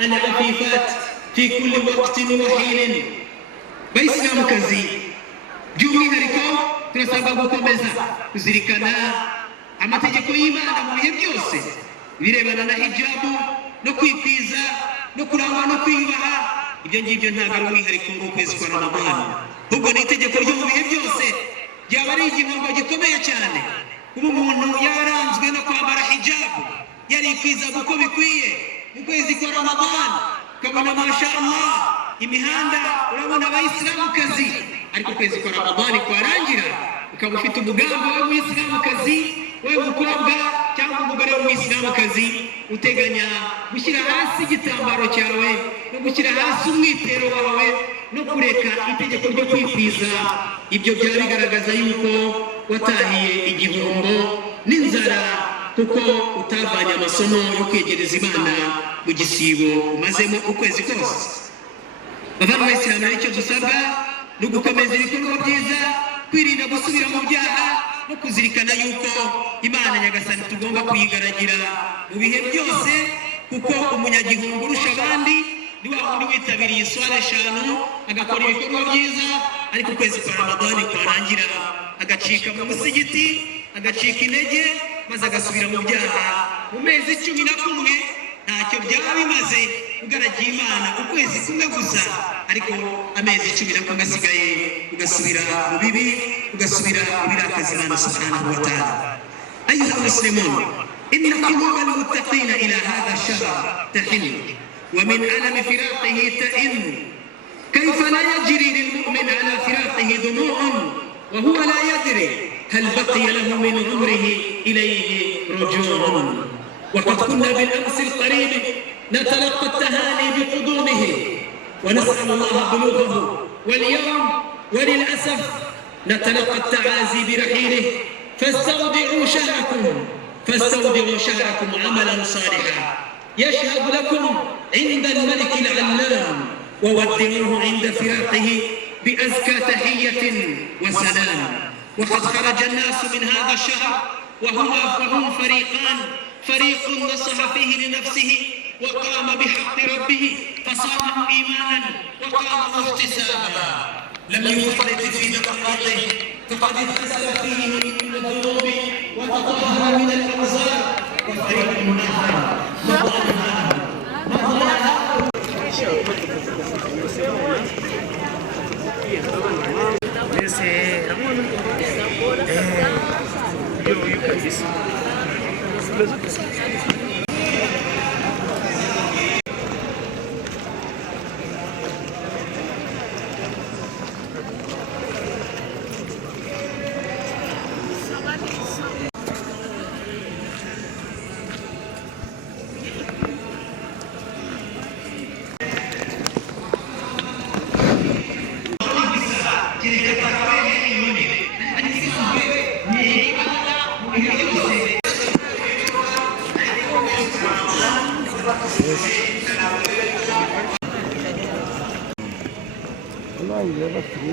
العفيفات في كل وقت وحين. بإسلام كزي جميع ركو ترسبب كمزا kuzirikana amategeko y'Imana mu bihe byose birebana na hijabu no kwikwiza no kurangwa no kwiyubaha. Ibyo ngibyo ntabwo ari umwihariko w'ukwezi kwa Ramadani, ahubwo ni itegeko ryo mu bihe byose. Byaba ari igihombo gikomeye cyane kuba umuntu yaranzwe no kwambara hijabu, yarikwiza uko bikwiye mu kwezi kwa Ramadani. Ukabona masha Allah imihanda urabona abayisilamukazi, ariko kwezi kwa Ramadani kwarangira ukaba ufite umugambi w'umuyisilamukazi, wowe mukobwa cyangwa umugore w'umuyisilamukazi, uteganya gushyira hasi igitambaro cyawe no gushyira hasi umwitero wawe no kureka itegeko ryo kwikwiza. Ibyo byaba bigaragaza yuko watahiye igihombo n'inzara, kuko utavanye amasomo yo kwegereza Imana mu gisibo umazemo ukwezi kose. Bavandimwe b'Isilamu, icyo dusabwa ni ugukomeza ibikorwa byiza, kwirinda gusubira mu byaha no kuzirikana yuko Imana Nyagasani tugomba kuyigaragira mu bihe byose, kuko umunyagihombo urusha abandi ni wa wundi witabiriye iswara eshanu agakora ibikorwa byiza, ariko ukwezi kwa Ramadani kwarangira agacika mu musigiti, agacika intege, maze agasubira mu byaha. Mu mezi 11 ntacyo byaba bimaze ugaragiye Imana ukwezi kumwe gusa, ariko amezi 11 asigaye ugasubira mu bibi, ugasubira birakaza Imana subhanahu wa ta'ala. أيها المسلمون، إن قلوب المتقين إلى هذا الشهر تحن، ومن ألم فراقه تئن. كيف لا يجري للمؤمن على فراقه دموع وهو لا يدري هل بقي له من عمره إليه رجوع؟ وقد كنا بالأمس القريب نتلقى التهاني بقدومه ونسأل الله بلوغه، واليوم وللأسف نتلقى التعازي برحيله. فاستودعوا شهركم عملا صالحا يشهد لكم عند الملك العلام، وودعوه عند فراقه بأزكى تحية وسلام. وقد خرج الناس من هذا الشهر وهم فريقان: فريق نصح فيه لنفسه وقام بحق ربه فصامه إيمانا وقامه احتسابا، لم يفرط في دقائقه فقد اغتسل فيه من الذنوب وتطهر من الأوزار. وفريق آخر والله يا بكر